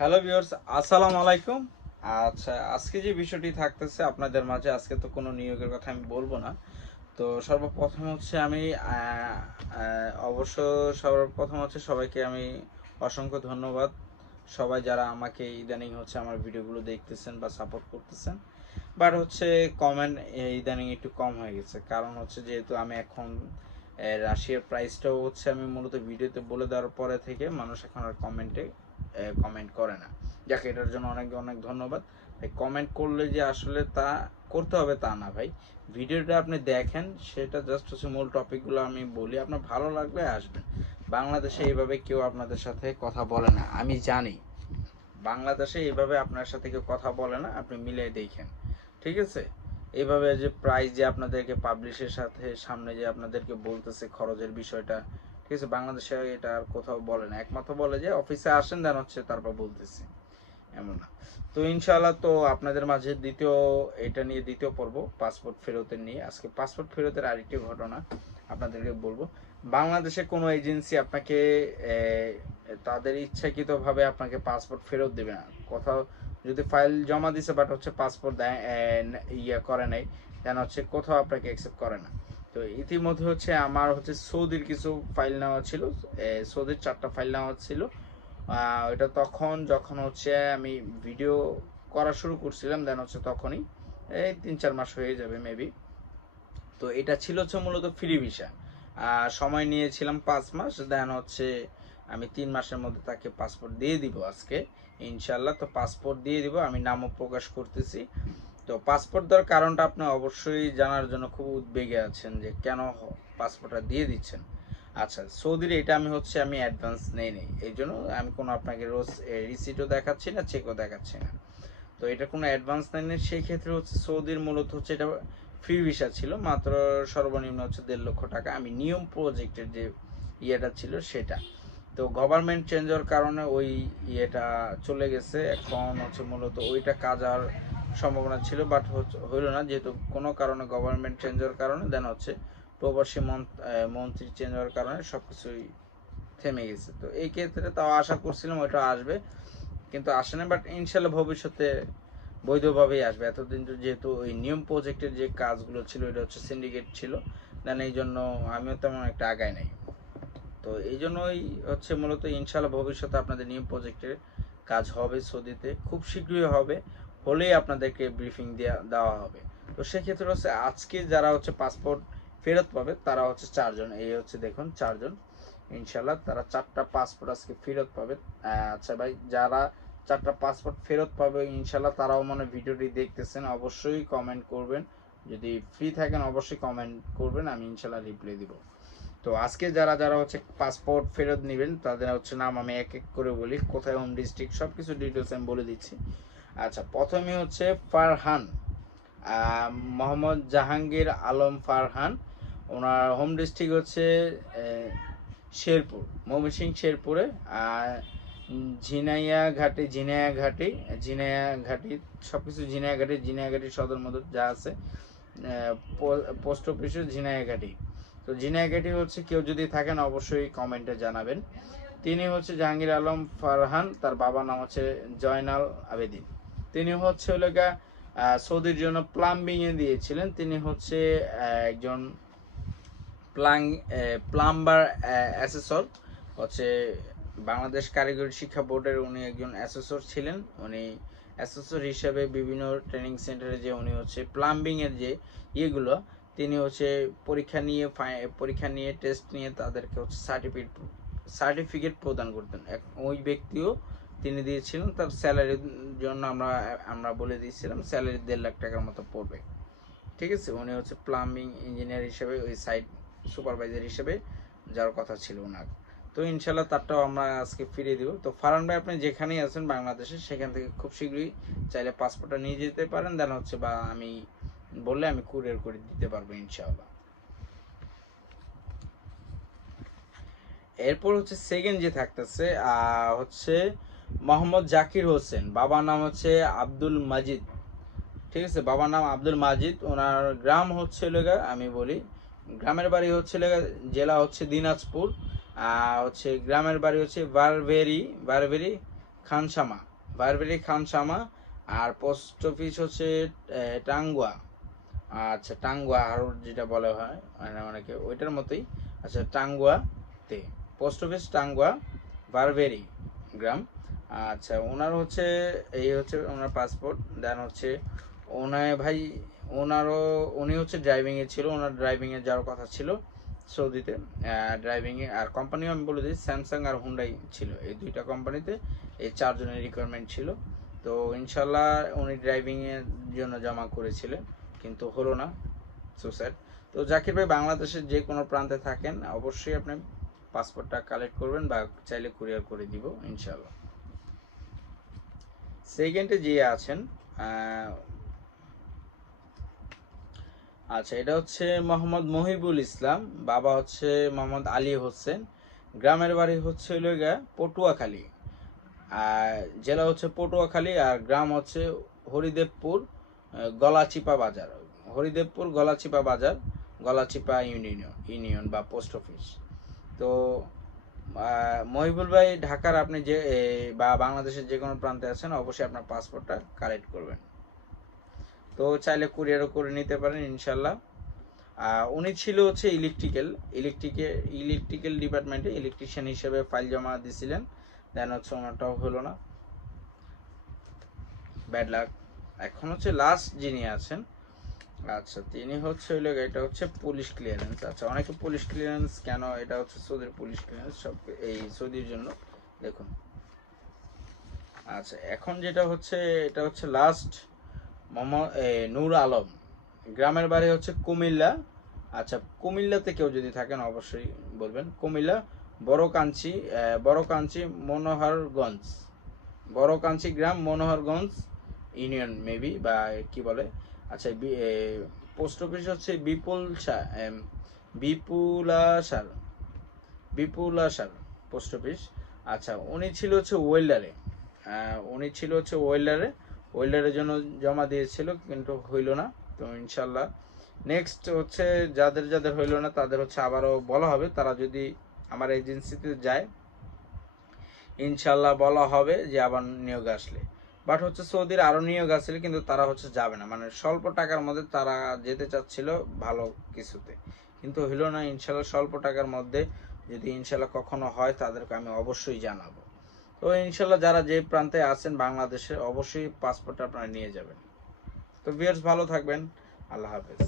Hello viewers, আসসালামু আলাইকুম। আচ্ছা, আজকে যে বিষয়টি থাকতেছে আপনাদের মাঝে, আজকে তো কোনো নিয়োগের কথা আমি বলবো না। তো সর্বপ্রথম হচ্ছে আমি অবশ্য সর্বপ্রথম হচ্ছে সবাইকে আমি অসংখ্য ধন্যবাদ। সবাই যারা আমাকে ইদানিং হচ্ছে আমার ভিডিওগুলো দেখতেছেন বা সাপোর্ট করতেছেন। বাট হচ্ছে কমেন্ট ইদানিং একটু কম হয়ে গেছে, কারণ হচ্ছে যেহেতু আমি এখন রাশিয়ার প্রাইসটাও হচ্ছে আমি মূলত ভিডিওতে বলে দেওয়ার পরে থেকে মানুষ এখন আর কমেন্টে কমেন্ট করে না। যাকে এটার জন্য অনেক অনেক ধন্যবাদ। ভাই, কমেন্ট করলে যে আসলে তা করতে হবে তা না ভাই। ভিডিওটা আপনি দেখেন, সেটা জাস্ট হচ্ছে মূল টপিকগুলো আমি বলি, আপনার ভালো লাগবে আসবেন। বাংলাদেশে এইভাবে কেউ আপনাদের সাথে কথা বলে না, আমি জানি। বাংলাদেশে এইভাবে আপনার সাথে কেউ কথা বলে না, আপনি মিলিয়ে দেখেন। ঠিক আছে? এইভাবে যে প্রাইস যে আপনাদেরকে পাবলিশের সাথে সামনে যে আপনাদেরকে বলতেছে খরচের বিষয়টা, ঠিক আছে, বাংলাদেশে এটা আর কোথাও বলে না। একমাত্র বলে যে অফিসে আসেন, দেন হচ্ছে তারপর বলতেছি, এমন না। তো ইনশাআল্লাহ, তো আপনাদের মাঝে এটা নিয়ে দ্বিতীয় পর্ব পাসপোর্ট ফেরতের নিয়ে। আজকে পাসপোর্ট ফেরতের আরেকটি ঘটনা আপনাদেরকে বলবো। বাংলাদেশে কোনো এজেন্সি আপনাকে তাদের ইচ্ছাকৃতভাবে আপনাকে পাসপোর্ট ফেরত দেবে না। কোথাও যদি ফাইল জমা দিছে বাট হচ্ছে পাসপোর্ট দেয় করে নাই, দেন হচ্ছে কোথাও আপনাকে অ্যাকসেপ্ট করে না। তো ইতিমধ্যে হচ্ছে আমার হচ্ছে সৌদির কিছু ফাইল নেওয়া ছিল, সৌদির 4টা ফাইল নেওয়া ছিল। এটা তখন যখন হচ্ছে আমি ভিডিও করা শুরু করছিলাম, দেন হচ্ছে তখনই এই 3-4 মাস হয়ে যাবে মেবি। তো এটা ছিল হচ্ছে মূলত ফ্রি ভিসা। সময় নিয়েছিলাম 5 মাস, দেন হচ্ছে আমি 3 মাসের মধ্যে তাকে পাসপোর্ট দিয়ে দিব আজকে ইনশাল্লাহ। তো পাসপোর্ট দিয়ে দিব, আমি নামও প্রকাশ করতেছি। তো পাসপোর্ট দেওয়ার কারণটা আপনি অবশ্যই জানার জন্য খুব উদ্বেগে আছেন যে কেন পাসপোর্টটা দিয়ে দিচ্ছেন। আচ্ছা, সৌদির এটা আমি অ্যাডভান্স নেই, এই জন্য আমি কোনো আপনাকে রোজ রিসিটও দেখাচ্ছি না, চেকও দেখাচ্ছি না। তো এটা কোনো অ্যাডভান্স নেই, সেই ক্ষেত্রে হচ্ছে সৌদির মূলত হচ্ছে এটা ফ্রি ভিসা ছিল, মাত্র সর্বনিম্ন হচ্ছে 1.5 লক্ষ টাকা। আমি নিয়ম প্রজেক্টের যে ইয়েটা ছিল সেটা, তো গভর্নমেন্ট চেঞ্জ হওয়ার কারণে ওই ইয়েটা চলে গেছে। এখন হচ্ছে মূলত ওইটা কাজ আর সম্ভাবনা ছিল, বাট হইল না, যেহেতু কোনো কারণে গভর্নমেন্ট চেঞ্জ হওয়ার কারণে, দেন হচ্ছে প্রবাসী মন্ত্রী চেঞ্জ হওয়ার কারণে সব কিছুই থেমে গেছে। তো এই ক্ষেত্রে তাও আশা করছিলাম ওইটা আসবে, কিন্তু আসে না। বাট ইনশাল্লাহ ভবিষ্যতে বৈধভাবেই আসবে। এতদিন তো যেহেতু ওই নিয়ম প্রজেক্টের যে কাজগুলো ছিল এটা হচ্ছে সিন্ডিকেট ছিল, দেন এই জন্য আমিও তেমন একটা আগায় নাই। তো এই জন্যই হচ্ছে মূলত ইনশাল্লাহ ভবিষ্যতে আপনাদের নিয়ম প্রজেক্টের কাজ হবে সৌদিতে, খুব শীঘ্রই হবে। হলেই আপনাদেরকে ব্রিফিং দেওয়া হবে। তো সেক্ষেত্রে হচ্ছে আজকে যারা হচ্ছে পাসপোর্ট ফেরত পাবে তারা হচ্ছে 4 জন, এই হচ্ছে দেখুন 4 জন ইনশাল্লাহ, তারা 4টা পাসপোর্ট আজকে ফেরত পাবে। আচ্ছা ভাই, যারা 4টা পাসপোর্ট ফেরত পাবে ইনশাল্লাহ, তারাও মানে ভিডিওটি দেখতেছেন, অবশ্যই কমেন্ট করবেন। যদি ফ্রি থাকেন অবশ্যই কমেন্ট করবেন, আমি ইনশাল্লাহ রিপ্লাই দিব। তো আজকে যারা যারা হচ্ছে পাসপোর্ট ফেরত নেবেন তাদের হচ্ছে নাম আমি এক এক করে বলি, কোথায় হোম ডিস্ট্রিক্ট সব কিছু ডিটেলস আমি বলে দিচ্ছি। আচ্ছা, প্রথমে হচ্ছে ফারহান, মোহাম্মদ জাহাঙ্গীর আলম ফারহান। ওনার হোম ডিস্ট্রিক্ট হচ্ছে শেরপুর, ময়মনসিংহ শেরপুরে। আর ঝিনাইয়াঘাটি সব কিছু ঝিনাইয়াঘাটি সদর মদর যা আছে, পোস্ট অফিসে ঝিনাইয়াঘাটি। তো ঝিনাইগাটি হচ্ছে কেউ যদি থাকেন অবশ্যই কমেন্টে জানাবেন। তিনি হচ্ছে জাহাঙ্গীর আলম ফারহান, তার বাবার নাম হচ্ছে জয়নাল আবেদিন। তিনি হচ্ছে সৌদির জন্য প্লাম্বিং এ দিয়েছিলেন। তিনি হচ্ছে একজন প্লাং প্লাম্বার অ্যাসেসর, হচ্ছে বাংলাদেশ কারিগরি শিক্ষা বোর্ডের উনি একজন অ্যাসেসর ছিলেন। উনি অ্যাসেসর হিসেবে বিভিন্ন ট্রেনিং সেন্টারে যে উনি হচ্ছে প্লাম্বিং এর যে ইয়েগুলো, তিনি হচ্ছে পরীক্ষা নিয়ে টেস্ট নিয়ে তাদেরকে হচ্ছে সার্টিফিকেট প্রদান করতেন। ওই ব্যক্তিও তিনি দিয়েছিলেন। তার স্যালারির জন্য আমরা আমরা বলে দিয়েছিলাম স্যালারি 1.5 লাখ টাকার মতো পড়বে। ঠিক আছে, উনি হচ্ছে প্লাম্বিং ইঞ্জিনিয়ার হিসেবে ওই সাইট সুপারভাইজার হিসেবে যাওয়ার কথা ছিল ওনার। তো ইনশাল্লাহ তারটাও আমরা আজকে ফিরিয়ে দিব। তো ফারহান ভাই, আপনি যেখানেই আছেন বাংলাদেশে, সেখান থেকে খুব শীঘ্রই চাইলে পাসপোর্টটা নিয়ে যেতে পারেন, দেন হচ্ছে বা আমি বললে আমি কুরিয়ার করে দিতে পারবো ইনশাআল্লাহ। এরপর হচ্ছে সেকেন্ড যে থাকতেছে হচ্ছে মোহাম্মদ জাকির হোসেন, বাবার নাম হচ্ছে আব্দুল মাজিদ। ঠিক আছে, বাবার নাম আব্দুল মাজিদ। ওনার গ্রাম হচ্ছে আমি বলি, গ্রামের বাড়ি হচ্ছে জেলা হচ্ছে দিনাজপুর। হচ্ছে গ্রামের বাড়ি হচ্ছে বারভেরি বারভেরি খানসামা, বারবেরি খানসামা। আর পোস্ট অফিস হচ্ছে টাঙ্গুয়া। আচ্ছা, টাঙ্গুয়া আরও যেটা বলা হয় মানে অনেকে ওইটার মতোই। আচ্ছা, টাঙ্গুয়াতে পোস্ট অফিস, টাঙ্গুয়া, বারবেরি গ্রাম। আচ্ছা, ওনার হচ্ছে এই হচ্ছে ওনার পাসপোর্ট। দেন হচ্ছে ওনার ভাই, উনি হচ্ছে ড্রাইভিংয়ে ছিল, ওনার ড্রাইভিংয়ে যাওয়ার কথা ছিল সৌদিতে ড্রাইভিংয়ে। আর কোম্পানিও আমি বলে দিই, স্যামসাং আর হুন্ডাই ছিল, এই দুইটা কোম্পানিতে এই চারজনের রিকোয়ারমেন্ট ছিল। তো ইনশাল্লাহ উনি ড্রাইভিংয়ের জন্য জমা করেছিলেন, কিন্তু হলো না, সুস্যাড। তো জাকির ভাই বাংলাদেশের যে কোনো প্রান্তে থাকেন অবশ্যই আপনি পাসপোর্টটা কালেক্ট করবেন বা চাইলে কুরিয়ার করে দিব ইনশাল্লাহ। সেকেন্ডে যে আছেন, আচ্ছা, এটা হচ্ছে মোহাম্মদ মহিবুল ইসলাম, বাবা হচ্ছে মোহাম্মদ আলী হোসেন, গ্রামের বাড়ি হচ্ছে হলো গিয়া পটুয়াখালী, আর জেলা হচ্ছে পটুয়াখালী, আর গ্রাম হচ্ছে হরিদেবপুর গলাচিপা বাজার, হরিদেবপুর গলাচিপা বাজার, গলাচিপা ইউনিয়ন বা পোস্ট অফিস। তো মহিবুল ভাই, ঢাকার আপনি যে বা বাংলাদেশের যে কোনো প্রান্তে আছেন অবশ্যই আপনার পাসপোর্টটা কালেক্ট করবেন। তো চাইলে কুরিয়ারও করে নিতে পারেন ইনশাল্লাহ। উনি ছিল হচ্ছে ইলেকট্রিক্যাল ডিপার্টমেন্টে ইলেকট্রিশিয়ান হিসেবে ফাইল জমা দিয়েছিলেন। দেন হচ্ছে ওনারটাও হলো না, ব্যাড লাক। এখন হচ্ছে লাস্ট যিনি আছেন, আচ্ছা, তিনি হচ্ছে হইলো, এটা হচ্ছে পুলিশ ক্লিয়ারেন্স। আচ্ছা, অনেকে পুলিশ ক্লিয়ারেন্স কেন, এটা হচ্ছে সৌদির পুলিশ ক্লিয়ারেন্স, সব এই সৌদির জন্য দেখুন। আচ্ছা, এখন যেটা হচ্ছে, এটা হচ্ছে লাস্ট মোহাম্মদ নূর আলম, গ্রামের বাড়ি হচ্ছে কুমিল্লা। আচ্ছা, কুমিল্লাতে কেউ যদি থাকেন অবশ্যই বলবেন। কুমিল্লা বড়কাঞ্চি মনোহরগঞ্জ, বড়কাঞ্চি গ্রাম, মনোহরগঞ্জ ইউনিয়ন মেবি বা কি বলে। আচ্ছা, পোস্ট অফিস হচ্ছে বিপুলাসার, বিপুলাসার পোস্ট অফিস। আচ্ছা, উনি ছিল হচ্ছে ওয়েল্ডারের জন্য জমা দিয়েছিল, কিন্তু হইল না। তো ইনশাল্লাহ নেক্সট হচ্ছে যাদের যাদের হইল না তাদের হচ্ছে আবারও বলা হবে, তারা যদি আমার এজেন্সিতে যায় ইনশাল্লাহ বলা হবে যে আবার নিয়োগ আসলে। বাট হচ্ছে সৌদির আরও নিয়োগ আসলে, কিন্তু তারা হচ্ছে যাবে না, মানে স্বল্প টাকার মধ্যে তারা যেতে চাচ্ছিল ভালো কিছুতে, কিন্তু হইল না। ইনশাল্লাহ স্বল্প টাকার মধ্যে যদি ইনশাল্লাহ কখনো হয় তাদেরকে আমি অবশ্যই জানাবো। তো ইনশাল্লাহ যারা যে প্রান্তে আছেন বাংলাদেশে অবশ্যই পাসপোর্ট আপনারা নিয়ে যাবেন। তো ভিউয়ার্স, ভালো থাকবেন, আল্লাহ হাফেজ।